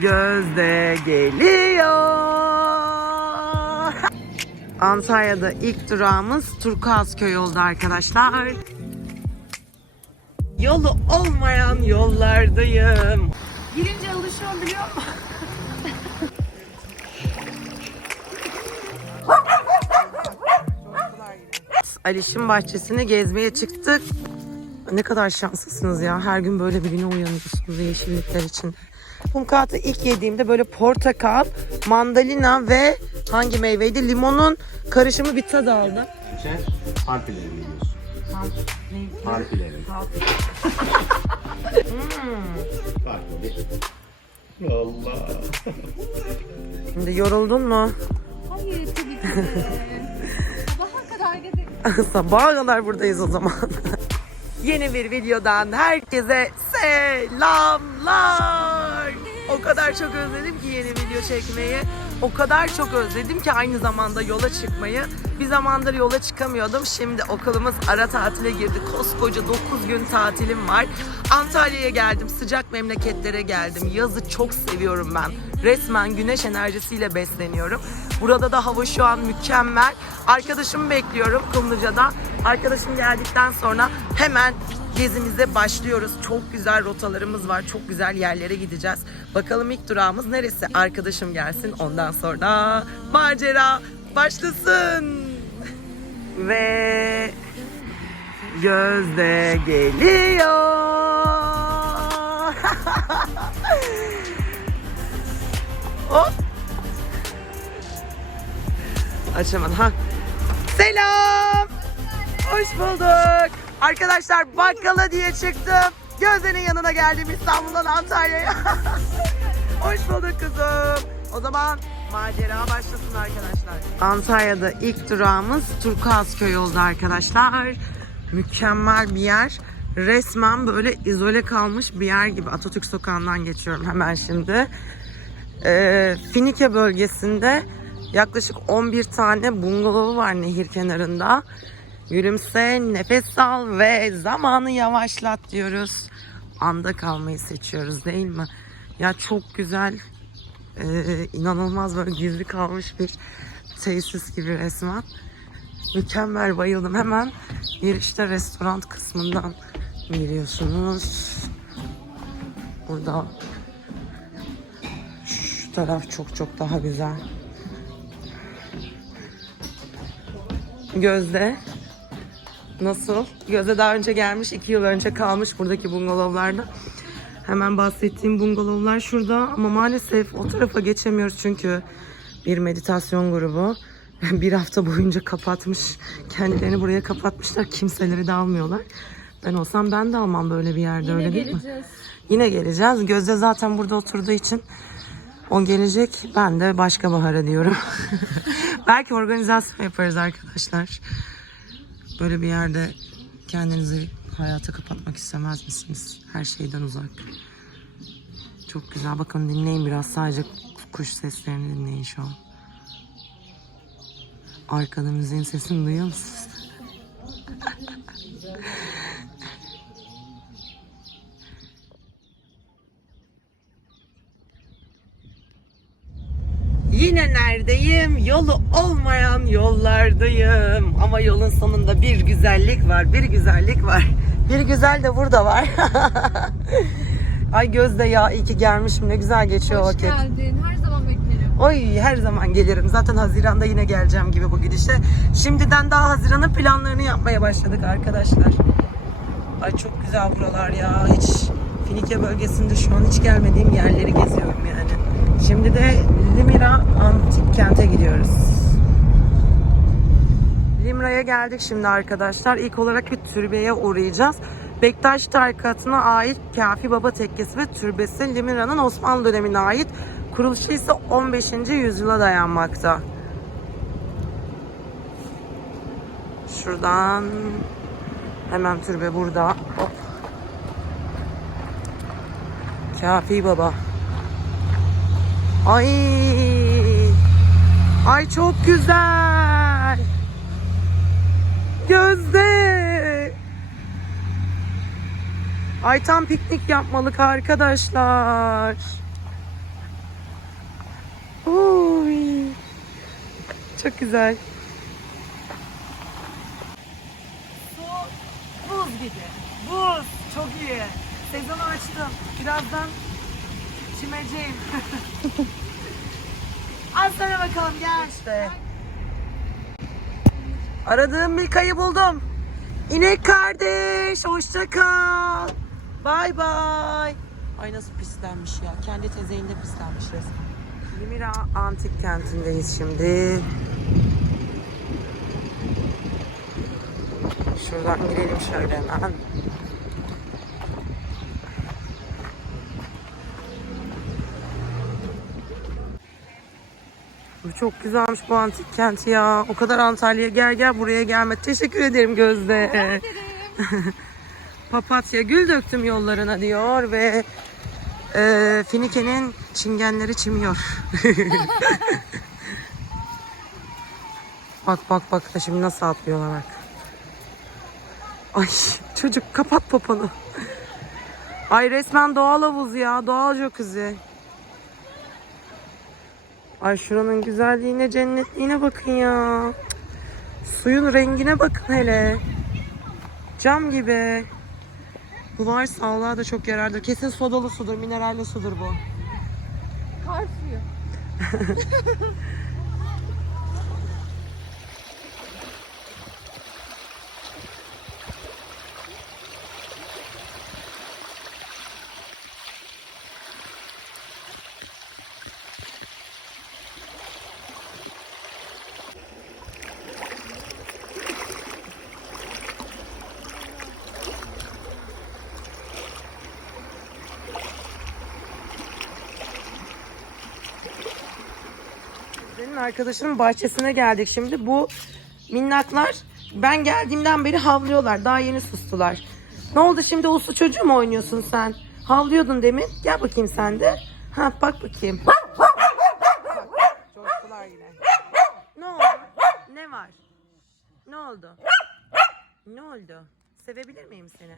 Gözde geliyor. Antalya'da ilk durağımız Turkuaz Köy oldu arkadaşlar. Yolu olmayan yollardayım. Girince alışıyorum biliyor musun? Aliş'in bahçesini gezmeye çıktık. Ne kadar şanslısınız ya. Her gün böyle bir güne uyanıyorsunuz yeşillikler için. Kumkat'ı ilk yediğimde böyle portakal, mandalina ve hangi meyveydi? Limonun karışımı bir tad aldım. Sen harf ileri biliyorsun. Harf ileri. Farklı değil. Allah. Şimdi yoruldun mu? Hayır tabii ki. Sabaha kadar gezelim. Sabaha kadar buradayız o zaman. Yeni bir videodan herkese selamlar. O kadar çok özledim ki yeni video çekmeyi. O kadar çok özledim ki aynı zamanda yola çıkmayı. Bir zamandır yola çıkamıyordum. Şimdi okulumuz ara tatile girdi. Koskoca 9 gün tatilim var. Antalya'ya geldim. Sıcak memleketlere geldim. Yazı çok seviyorum ben. Resmen güneş enerjisiyle besleniyorum. Burada da hava şu an mükemmel. Arkadaşımı bekliyorum Kumluca'da. Arkadaşım geldikten sonra hemen gezimize başlıyoruz. Çok güzel rotalarımız var. Çok güzel yerlere gideceğiz. Bakalım ilk durağımız neresi? Arkadaşım gelsin. Ondan sonra macera başlasın. Ve Gözde geliyor. Hop. Açamadım. Ha. Selam. Hoş bulduk. Arkadaşlar bakkala diye çıktım. Gözde'nin yanına geldim İstanbul'dan Antalya'ya. Hoş bulduk kızım. O zaman macera başlasın arkadaşlar. Antalya'da ilk durağımız Turkuaz Köy oldu arkadaşlar. Mükemmel bir yer. Resmen böyle izole kalmış bir yer gibi. Atatürk Sokağı'ndan geçiyorum hemen şimdi. Ee, Finike bölgesinde yaklaşık 11 tane bungalovu var nehir kenarında. Gülümse, nefes al ve zamanı yavaşlat diyoruz. Anda kalmayı seçiyoruz değil mi? Ya çok güzel, ee, inanılmaz böyle gizli kalmış bir tesis gibi resmen. Mükemmel bayıldım. Hemen girişte restoran kısmından giriyorsunuz. Burada şu taraf çok çok daha güzel. Gözde nasıl? Gözde daha önce gelmiş, iki yıl önce kalmış buradaki bungalovlarda. Hemen bahsettiğim bungalovlar şurada ama maalesef o tarafa geçemiyoruz çünkü bir meditasyon grubu bir hafta boyunca kapatmış. Kendilerini buraya kapatmışlar. Kimseleri de almıyorlar. Ben olsam ben de almam böyle bir yerde öyle değil mi? Yine geleceğiz. Gözde zaten burada oturduğu için o gelecek. Ben de başka bahara diyorum. Belki organizasyon yaparız arkadaşlar. Böyle bir yerde kendinizi hayata kapatmak istemez misiniz? Her şeyden uzak. Çok güzel. Bakın dinleyin biraz. Sadece kuş seslerini dinleyin şu an. Arkada müziğin sesini duyuyor musunuz? Yine neredeyim? Yolu olmayan yollardayım. Ama yolun sonunda bir güzellik var, bir güzellik var. Bir güzel de burada var. Ay Gözde ya iyi ki gelmişim. Ne güzel geçiyor Hoş vakit. geldin. Her zaman beklerim. Oy her zaman gelirim. Zaten Haziran'da yine geleceğim gibi bu gidişle. Şimdiden daha Haziran'ın planlarını yapmaya başladık arkadaşlar. Ay çok güzel buralar ya. Hiç Finike bölgesinde şu an hiç gelmediğim yerleri geziyorum yani. Şimdi de Limira Antik Kent'e gidiyoruz. Limra'ya geldik şimdi arkadaşlar. İlk olarak bir türbeye uğrayacağız. Bektaş tarikatına ait Kafi Baba Tekkesi ve türbesi Limira'nın Osmanlı dönemine ait. Kuruluşu ise 15. yüzyıla dayanmakta. Şuradan hemen türbe burada. Hop. Kafi Baba. Ay. Ay çok güzel. Gözde. Ay tam piknik yapmalık arkadaşlar. Uy. Çok güzel. Su buz gibi. Buz çok iyi. Sezonu açtım. Birazdan çimeceğim. Az sonra bakalım gel işte. Aradığım Milka'yı buldum. İnek kardeş hoşça kal. Bay bay. Ay nasıl pislenmiş ya. Kendi tezeğinde pislenmiş resmen. Limira Antik Kenti'ndeyiz şimdi. Şuradan girelim şöyle hemen. Bu çok güzelmiş bu antik kent ya. O kadar Antalya'ya gel gel buraya gelme. Teşekkür ederim Gözde. Papatya gül döktüm yollarına diyor ve e, Finike'nin çingenleri çimiyor. bak bak bak da şimdi nasıl atlıyorlar bak. Ay çocuk kapat poponu. Ay resmen doğal havuz ya. Doğal jacuzzi. Ay şuranın güzelliğine, cennetliğine bakın ya. Suyun rengine bakın hele. Cam gibi. Bu var sağlığa da çok yarardır. Kesin sodalı sudur, mineralli sudur bu. Kar suyu. arkadaşımın bahçesine geldik şimdi. Bu minnaklar ben geldiğimden beri havlıyorlar. Daha yeni sustular. Ne oldu şimdi uslu çocuğu mu oynuyorsun sen? Havlıyordun demin. Gel bakayım sen de. Ha bak bakayım. Bak, bak, coştular yine. Ne oldu? Ne var? Ne oldu? Ne oldu? Sevebilir miyim seni?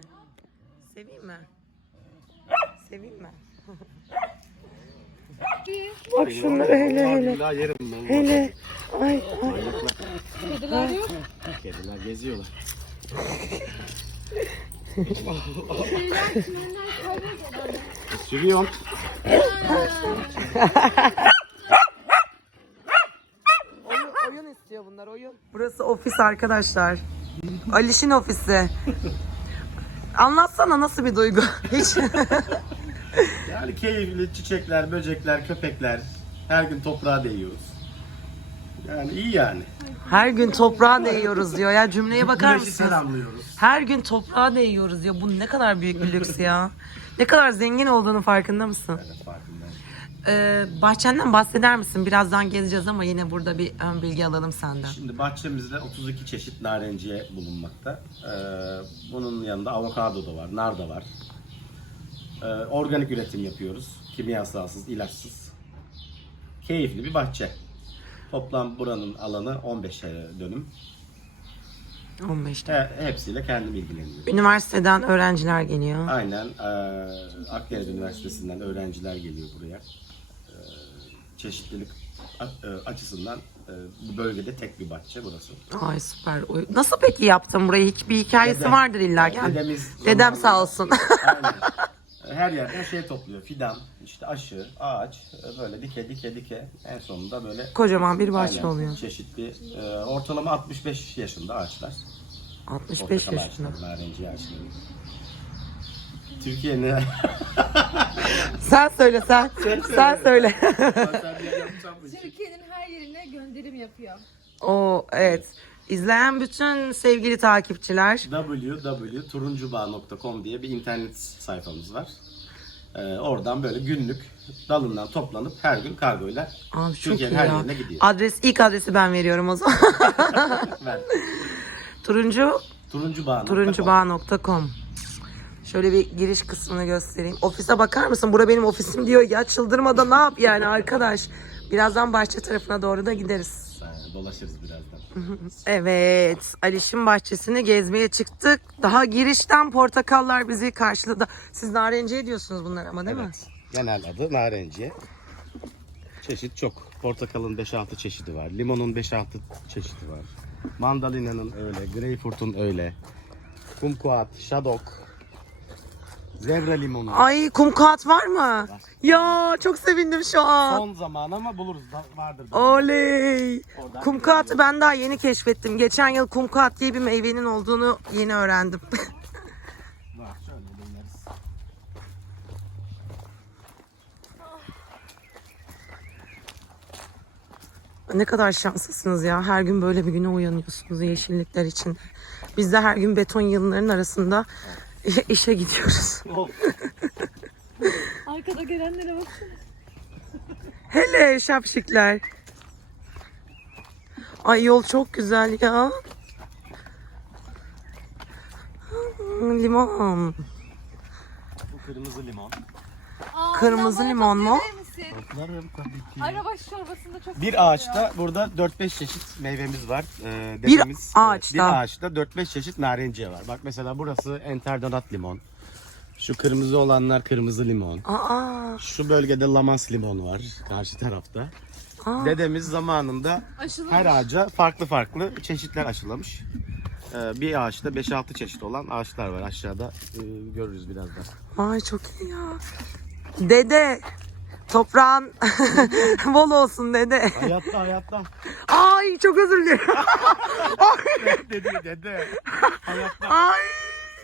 Seveyim mi? Seveyim mi? Bak şunlara hele hele. Hala yerim ben. Hele. Ay ay. Kediler yok. Kediler geziyorlar. Sürüyorum. Oyun, oyun istiyor bunlar oyun. Burası ofis arkadaşlar. Aliş'in ofisi. Anlatsana nasıl bir duygu? Hiç. Yani keyifli çiçekler, böcekler, köpekler. Her gün toprağa değiyoruz. Yani iyi yani. Her gün toprağa değiyoruz diyor. Ya cümleye bakar Güneşi mısınız? selamlıyoruz. Her gün toprağa değiyoruz diyor. Bu ne kadar büyük bir lüks ya. Ne kadar zengin olduğunu farkında mısın? Evet farkındayım. Ee, bahçenden bahseder misin? Birazdan gezeceğiz ama yine burada bir ön bilgi alalım senden. Şimdi bahçemizde 32 çeşit narenciye bulunmakta. Ee, bunun yanında avokado da var, nar da var. Ee, organik üretim yapıyoruz. Kimyasalsız, ilaçsız. Keyifli bir bahçe. Toplam buranın alanı 15 dönüm. 15 He, hepsiyle kendim ilgileniyorum. Üniversiteden öğrenciler geliyor. Aynen. E, Akdeniz Üniversitesi'nden öğrenciler geliyor buraya. E, çeşitlilik e, açısından e, bu bölgede tek bir bahçe burası. Ay süper. Nasıl peki yaptın burayı? Hiç bir hikayesi Dedem. vardır illa ki. Dedemiz Dedem sağ olsun. Aynen. Her yerden şey topluyor. Fidan, işte aşı, ağaç, böyle dike dike dike en sonunda böyle Kocaman bir bahçe aynen oluyor. çeşitli e, ortalama 65 yaşında ağaçlar. 65 Portakal yaşında. ağaçları, narenciye ağaçları. Türkiye'nin Sen söyle sen. sen söyle. Türkiye'nin her yerine gönderim yapıyor. o evet. İzleyen bütün sevgili takipçiler www.turuncubağ.com diye bir internet sayfamız var. Ee, oradan böyle günlük dalından toplanıp her gün kargoyla Abi çok iyi Türkiye'nin her ya. yerine gidiyor. Adres ilk adresi ben veriyorum o zaman. Ver. Turuncu Turuncubağ.com turuncubağ.com Şöyle bir giriş kısmını göstereyim. Ofise bakar mısın? Bura benim ofisim diyor. Ya çıldırmadan ne yap yani arkadaş. Birazdan bahçe tarafına doğru da gideriz. Dolaşırız birazdan. Evet, Aliş'in bahçesini gezmeye çıktık. Daha girişten portakallar bizi karşıladı. Siz narenciye diyorsunuz bunlar ama değil mi? Genel adı narenciye. Çeşit çok. Portakalın 5-6 çeşidi var. Limonun 5-6 çeşidi var. Mandalina'nın öyle, greyfurt'un öyle. Kumkuat, şadok, zevre limonu. Ay kum kağıt var mı? Ya çok sevindim şu an. Son zaman ama buluruz. da- Vardır. Oley. Oradan Kum kağıtı ben daha yeni keşfettim. Geçen yıl kum kağıt diye bir meyvenin olduğunu yeni öğrendim. Var. Şöyle deneriz. ne kadar şanslısınız ya. Her gün böyle bir güne uyanıyorsunuz yeşillikler için. Biz de her gün beton yığınlarının arasında işe gidiyoruz. Oh, Arkada gelenlere baksana. Hele şapşikler. Ay yol çok güzel ya. Limon. bu kırmızı limon. Aa, Kırmızı limon mu? Ki. Arabaşı çorbasında çok Bir ağaçta burada 4-5 çeşit meyvemiz var. Ee, Bir dedemiz- ağaçta. Bir ağaçta 4-5 çeşit narenciye var. Bak mesela burası enterdonat limon. Şu kırmızı olanlar kırmızı limon. Aa, Şu bölgede lamas limon var karşı tarafta. aa. Dedemiz zamanında Aşılamış. her ağaca farklı farklı çeşitler aşılamış. Ee, bir ağaçta 5-6 çeşit olan ağaçlar var. Aşağıda e, görürüz birazdan. Ay çok iyi ya. Dede. Toprağın bol olsun dede. Hayatta hayatta. Ay çok özür dilerim. dede dede. Hayatta. Ay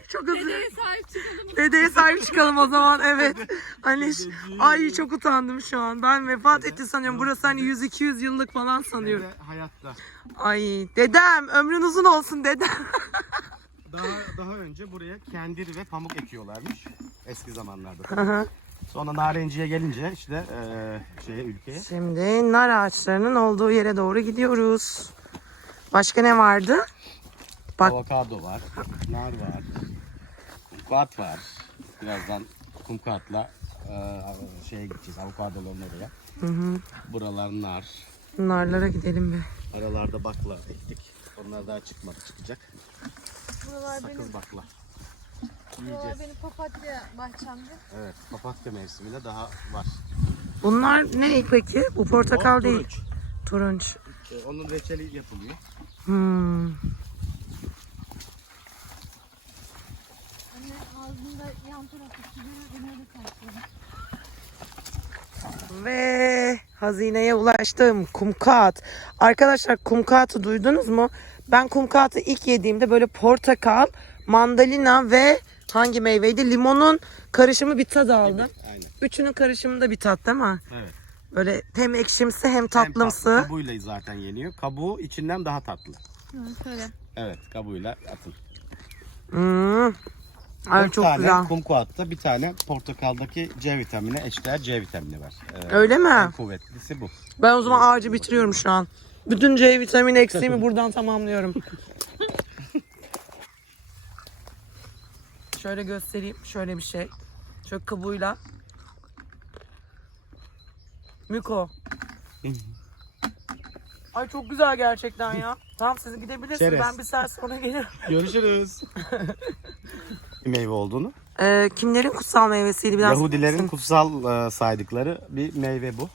çok özür dilerim. Dedeye sahip çıkalım. Dedeye sahip çıkalım o zaman evet. Hani ay çok utandım şu an. Ben vefat etti sanıyorum. Burası hani 100-200 yıllık falan sanıyorum. Dede hayatta. Ay dedem ömrün uzun olsun dedem. Daha daha önce buraya kendir ve pamuk ekiyorlarmış eski zamanlarda. Hı hı. Sonra narenciye gelince işte eee şeye ülkeye Şimdi nar ağaçlarının olduğu yere doğru gidiyoruz. Başka ne vardı? Bak avokado var, nar var, kumkuat var. Birazdan kumkuatla eee şeye gideceğiz avokadoların oraya. hı hı. Buralar nar. narlara gidelim be. Aralarda bakla ektik. Onlar daha çıkmadı çıkacak. Buralar benim, Sakız bakla. Yiyeceğiz. benim papatya bahçemde. Evet papatya mevsiminde daha var. Bunlar ne peki? Bu portakal O değil. turunç. Turunç. Ee, Onun reçeli yapılıyor. Hmm. Anne ağzında yan tarafı. Ve hazineye ulaştım. Kumkat. Arkadaşlar kumkatı duydunuz mu? Ben kumkatı ilk yediğimde böyle portakal, mandalina ve hangi meyveydi? Limonun karışımı bir tad aldım. Aynen. Üçünün karışımında bir tat değil mi? Evet. Böyle hem ekşimsi hem Hem tatlımsı. tatlı, kabuğuyla zaten yeniyor. Kabuğu içinden daha tatlı. Hı, şöyle. Evet kabuğuyla atın. Hmm. Ay Dört çok tane güzel. kumkuatta bir tane portakaldaki C vitamini eşdeğer C vitamini var. Ee, Öyle mi? En kuvvetlisi bu. Ben o zaman ağacı bitiriyorum şu an. Bütün C vitamini eksiğimi buradan tamamlıyorum. Şöyle göstereyim. Şöyle bir şey. Şöyle kabuğuyla. Miko. Ay çok güzel gerçekten ya. Tamam siz gidebilirsiniz. Çerez. Ben bir saat sonra gelirim. Görüşürüz. meyve olduğunu. Ee, kimlerin kutsal meyvesiydi biraz? Yahudilerin kutsal e, saydıkları bir meyve bu.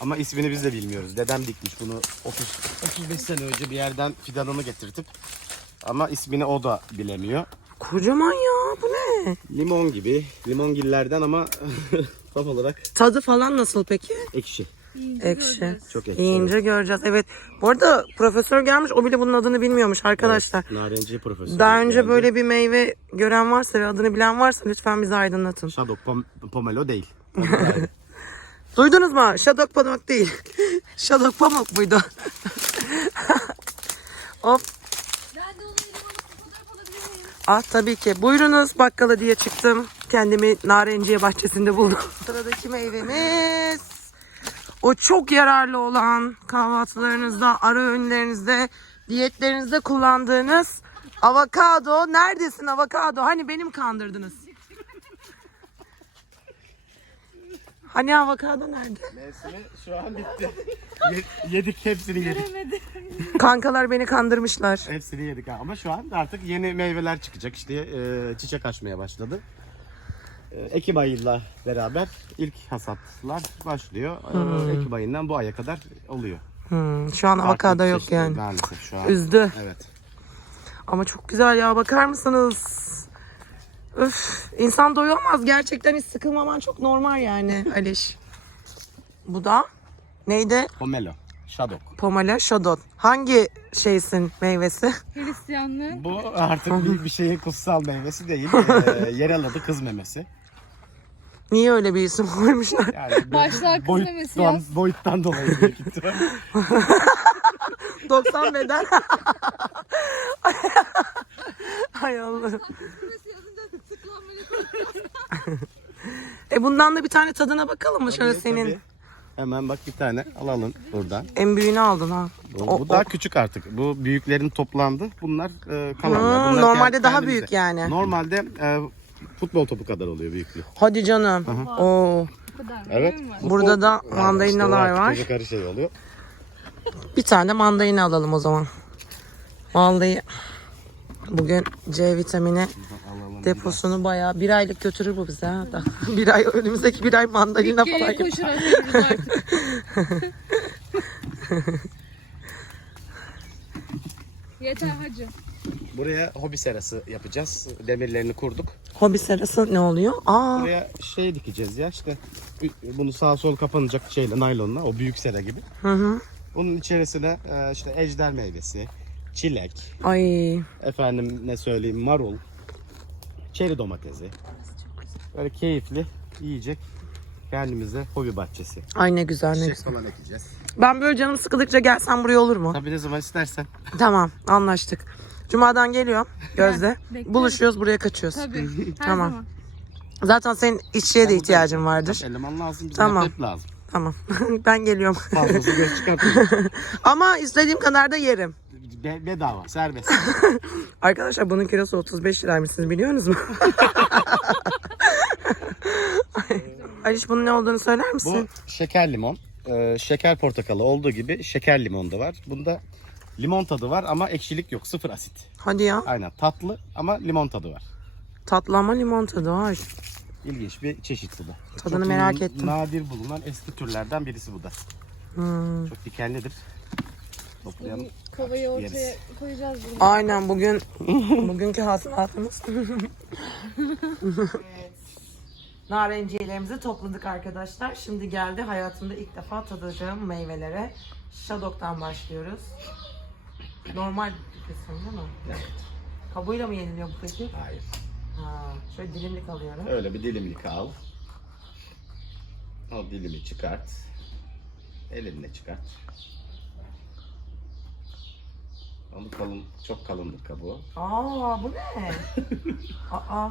Ama ismini biz de bilmiyoruz. Dedem dikmiş bunu 30 35 sene önce bir yerden fidanını getirtip ama ismini o da bilemiyor. Kocaman ya Limon gibi, limongillerden ama tam olarak Tadı falan nasıl peki? ekşi. Ekşi. Çok ekşi. Yiyince göreceğiz. Evet. Bu arada profesör gelmiş. O bile bunun adını bilmiyormuş arkadaşlar. Evet, narenci profesörü. Daha önce geldi. böyle bir meyve gören varsa ve adını bilen varsa lütfen bizi aydınlatın. Şadok pom- pomelo değil. Duydunuz mu? Şadok pamuk değil. Şadok pamuk buydu. Hop. Ben de onunla limonlu fotoğraf alabilir miyim? Ah tabii ki. Buyurunuz bakkala diye çıktım. Kendimi narenciye bahçesinde buldum. Sıradaki meyvemiz. O çok yararlı olan kahvaltılarınızda, ara öğünlerinizde, diyetlerinizde kullandığınız avokado. Neredesin avokado? Hani benim kandırdınız. Hani avokado nerede? Mevsimi şu an bitti. Ye- yedik hepsini yedik. Kankalar beni kandırmışlar. Hepsini yedik ha. ama şu an artık yeni meyveler çıkacak işte e, çiçek açmaya başladı. e, Ekim ayıyla beraber ilk hasatlar başlıyor. E, Hmm. Ekim ayından bu aya kadar oluyor. Hmm, şu an Farklı avokado yok yani. Maalesef şu an. Üzdü. Evet. Ama çok güzel ya bakar mısınız? Öf, insan doyamaz. Gerçekten hiç sıkılmaman çok normal yani Aliş. Bu da neydi? Pomelo. Şadok. Pomelo Şadot. Hangi şeysin meyvesi? Hristiyanlığı. Bu artık bir, bir şeyin kutsal meyvesi değil. E, yerel adı kız memesi. Niye öyle bir isim koymuşlar? Yani Başlar kız boyuttan- memesi yaz. Boyuttan dolayı büyük ihtimal. 90 beden. Hay Allah. E bundan da bir tane tadına bakalım mı şöyle senin? tabii. Hemen bak bir tane alalım buradan. En büyüğünü aldın ha. Bu, O- bu o- daha küçük artık. Bu büyüklerin toplandı. Bunlar e, kalanlar. Hmm, Bunlar normalde daha kendimize. büyük yani. Normalde e, futbol topu kadar oluyor büyüklüğü. Hadi canım. Oo. Evet. Burada da mandalinalar o var. Koca karı şey oluyor. Bir tane mandalina alalım o zaman. Vallahi bugün C vitamini. Deposunu bayağı bir aylık götürür bu bize ha bir ay önümüzdeki bir ay mandalina falan yapar. koşur atıyoruz artık. Yeter hacı. Buraya hobi serası yapacağız. Demirlerini kurduk. Hobi serası ne oluyor? Aa, Buraya şey dikeceğiz ya işte. Bunu sağ sol kapanacak şeyle naylonla o büyük sera gibi. hı hı. Bunun içerisine e, işte ejder meyvesi, çilek, Ay, efendim ne söyleyeyim marul, çeri domatesi. Böyle keyifli yiyecek kendimize hobi bahçesi. ay ne güzel ne Çiçek güzel. falan ekeceğiz. Ben böyle canım sıkıldıkça gelsem buraya olur mu? Tabii ne zaman istersen. Tamam, anlaştık. Cuma'dan geliyorum Gözde. Buluşuyoruz, buraya kaçıyoruz. Tabii. Her Tamam. zaman. Zaten senin işçiye de ihtiyacın vardır. Eleman lazım bize Tamam. hep lazım. Tamam. ben geliyorum. Fazlası göz çıkartmayın. Ama istediğim kadar da yerim. Be- bedava, serbest. Arkadaşlar bunun kilosu 35 liraymış siz biliyorsunuz mu? Aliş bunun ne olduğunu söyler Bu misin? şeker limon. Ee, şeker portakalı olduğu gibi şeker limon da var. Bunda limon tadı var ama ekşilik yok. Sıfır asit. Hadi ya. Aynen tatlı ama limon tadı var. Tatlı ama limon tadı var. İlginç bir çeşit bu da. Tadını Çok merak n- ettim. Nadir bulunan eski türlerden birisi bu da. Hmm. Çok dikenlidir. Toplayalım. Kovayı ortaya Yeriz. koyacağız bunu. Aynen bugün bugünkü hasılatımız. Narenciyelerimizi topladık arkadaşlar. Şimdi geldi hayatımda ilk defa tadacağım meyvelere. Shadok'tan başlıyoruz. Normal kısım değil mi? Evet. Kabuğuyla mı yeniliyor bu peki? Hayır. Ha, şöyle dilimlik alıyorum. Öyle bir dilimlik al. Al dilimi çıkart. Elinle çıkart. Ama kalın, çok kalındır kabuğu. Aa bu ne? Aa,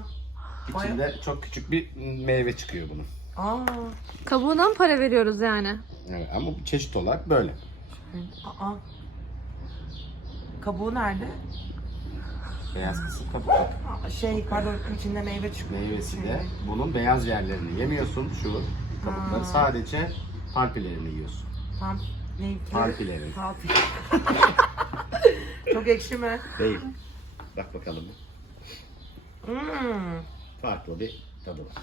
İçinde çok küçük bir meyve çıkıyor bunun. aa, Kabuğuna mı para veriyoruz yani? Evet, ama bu çeşit olarak böyle. aa. Kabuğu nerede? Beyaz kısım kabuk. Aa, Şey pardon içinde meyve çıkıyor. Meyvesi de bunun beyaz yerlerini yemiyorsun şu kabukları. Ha. Sadece palpilerini yiyorsun. Tam ne? Palpilerini. Palpi. Çok ekşi mi? Değil. Bak bakalım. Hmm. Farklı bir tadı var.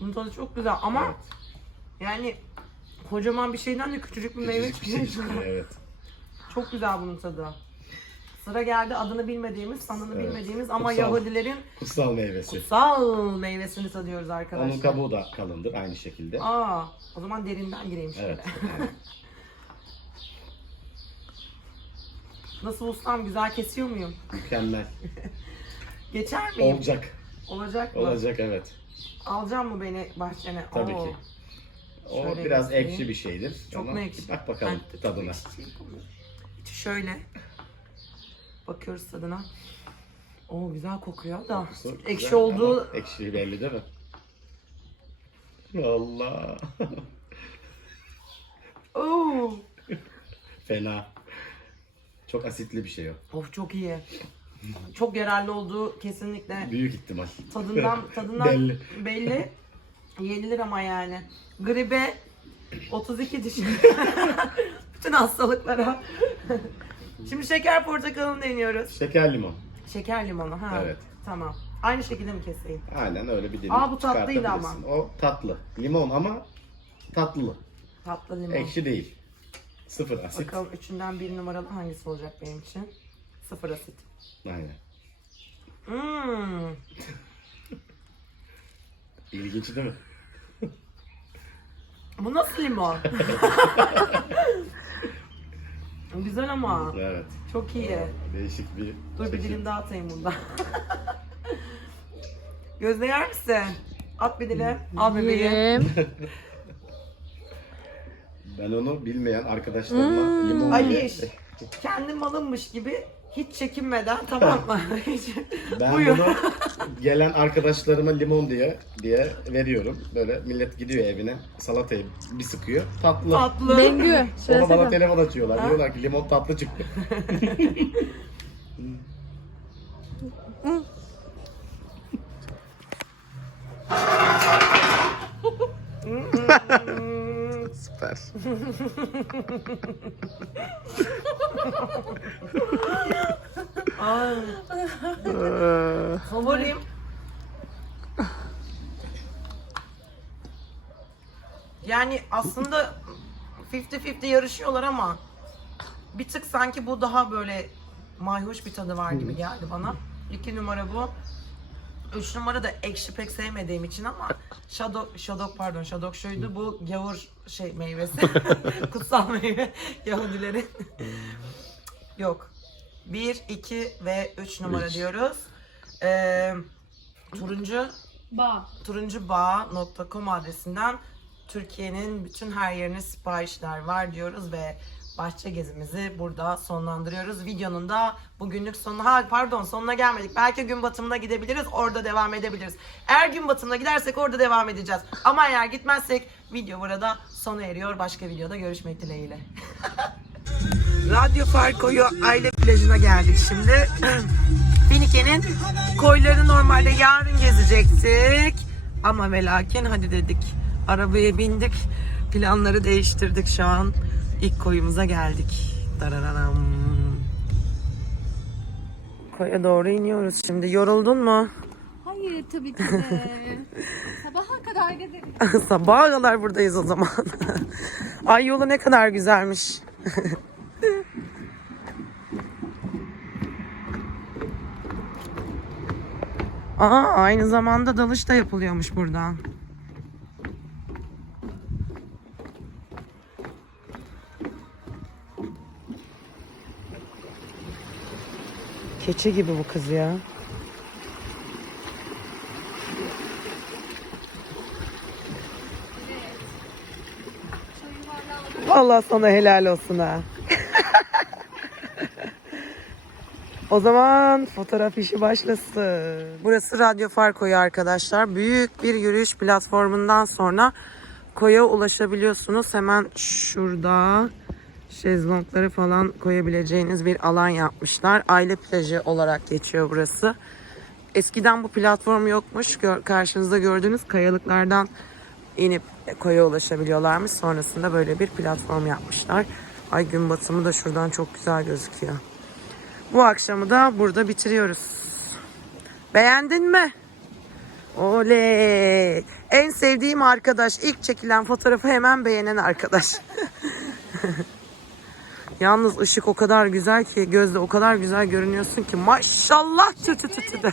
Bunun tadı çok güzel ama Evet. yani kocaman bir şeyden de küçücük bir meyve Küçücük bir çıkıyor. şey çıkıyor, evet. Çok güzel bunun tadı. Sıra geldi adını bilmediğimiz, sanını Evet. bilmediğimiz ama Kutsal. Yahudilerin Kutsal meyvesi. kutsal meyvesini tadıyoruz arkadaşlar. Onun kabuğu da kalındır aynı şekilde. Aa, o zaman derinden gireyim şimdi. Evet. Nasıl ustam güzel kesiyor muyum? Mükemmel. Geçer miyim? Olacak. Olacak mı? Olacak evet. Alacak mı beni bahçene? Tabii Oo. ki. O Şöyle biraz göstereyim. ekşi bir şeydir. Çok mu ekşi? Bak bakalım Ben çok tadına. ekşi şöyle. Bakıyoruz tadına. Oo güzel kokuyor da. Kokusu ekşi güzel olduğu ama Ekşi belli değil mi? Allah. Oo. Fena. Çok asitli bir şey o. Of çok iyi. Çok yararlı olduğu kesinlikle Büyük ihtimal. tadından tadından Belli. belli. Yenilir ama yani. Gribe 32 diş. Bütün hastalıklara. Şimdi şeker portakalını deniyoruz. Şeker limon. Şeker limonu ha. Evet. Tamam. Aynı şekilde mi keseyim? Aynen öyle bir dilim Aa, bu tatlıydı ama. çıkartabilirsin. O tatlı. Limon ama tatlı. Tatlı limon. Ekşi değil. Sıfır asit. Bakalım üçünden bir numaralı hangisi olacak benim için? Sıfır asit. Aynen. Hmm. İlginç değil mi? Bu nasıl limon? Güzel ama. Evet. Çok iyi. Değişik bir Dur bir çeşit. dilim daha atayım bundan. Gözde yer misin? At bir dilim. Al bebeğim. Yerim. Ben onu bilmeyen arkadaşlarıma limon diye... Aliş. Kendi malınmış gibi hiç çekinmeden tamam mı? Ben Buyur. bunu gelen arkadaşlarıma limon diye diye veriyorum. Böyle millet gidiyor evine salatayı bir sıkıyor. Tatlı. Tatlı. Bengü. Sonra bana Söylesene. telefon açıyorlar. Diyorlar ki limon tatlı çıktı. Ay. Favorim. Yani aslında 50-50 yarışıyorlar ama bir tık sanki bu daha böyle mayhoş bir tadı var gibi geldi bana. İki numara bu. Üç numara da ekşi pek sevmediğim için ama Şadok, Şadok pardon Şadok şuydu bu gavur şey meyvesi. Kutsal meyve Yahudilerin. Yok. 1, 2 ve 3 numara Üç. diyoruz. Ee, turuncu Bağ. turuncubağ.com adresinden Türkiye'nin bütün her yerine siparişler var diyoruz ve bahçe gezimizi burada sonlandırıyoruz. Videonun da bugünlük sonuna, ha pardon sonuna gelmedik. Belki gün batımına gidebiliriz, orada devam edebiliriz. Eğer gün batımına gidersek orada devam edeceğiz. Ama eğer gitmezsek video burada sona eriyor. Başka videoda görüşmek dileğiyle. Radyo Farko'yu aile plajına geldik şimdi. Finike'nin koyları normalde yarın gezecektik. Ama ve lakin hadi dedik. Arabaya bindik. Planları değiştirdik şu an. İlk koyumuza geldik. Dararanam. Koya doğru iniyoruz şimdi. Yoruldun mu? Hayır tabii ki de. Sabaha kadar gezelim. Sabaha kadar buradayız o zaman. Ay yolu ne kadar güzelmiş. Aa aynı zamanda dalış da yapılıyormuş buradan. Keçi gibi bu kız ya. Vallahi sana helal olsun ha. o zaman fotoğraf işi başlasın. Burası Radyo Farko'yu arkadaşlar. Büyük bir yürüyüş platformundan sonra koya ulaşabiliyorsunuz. Hemen şurada şezlongları falan koyabileceğiniz bir alan yapmışlar. Aile plajı olarak geçiyor burası. Eskiden bu platform yokmuş. Gör- karşınızda gördüğünüz kayalıklardan inip koya ulaşabiliyorlarmış. Sonrasında böyle bir platform yapmışlar. Ay gün batımı da şuradan çok güzel gözüküyor. Bu akşamı da burada bitiriyoruz. Beğendin mi? Oley! En sevdiğim arkadaş, ilk çekilen fotoğrafı hemen beğenen arkadaş. Yalnız ışık o kadar güzel ki gözde o kadar güzel görünüyorsun ki maşallah tü tü tü tü.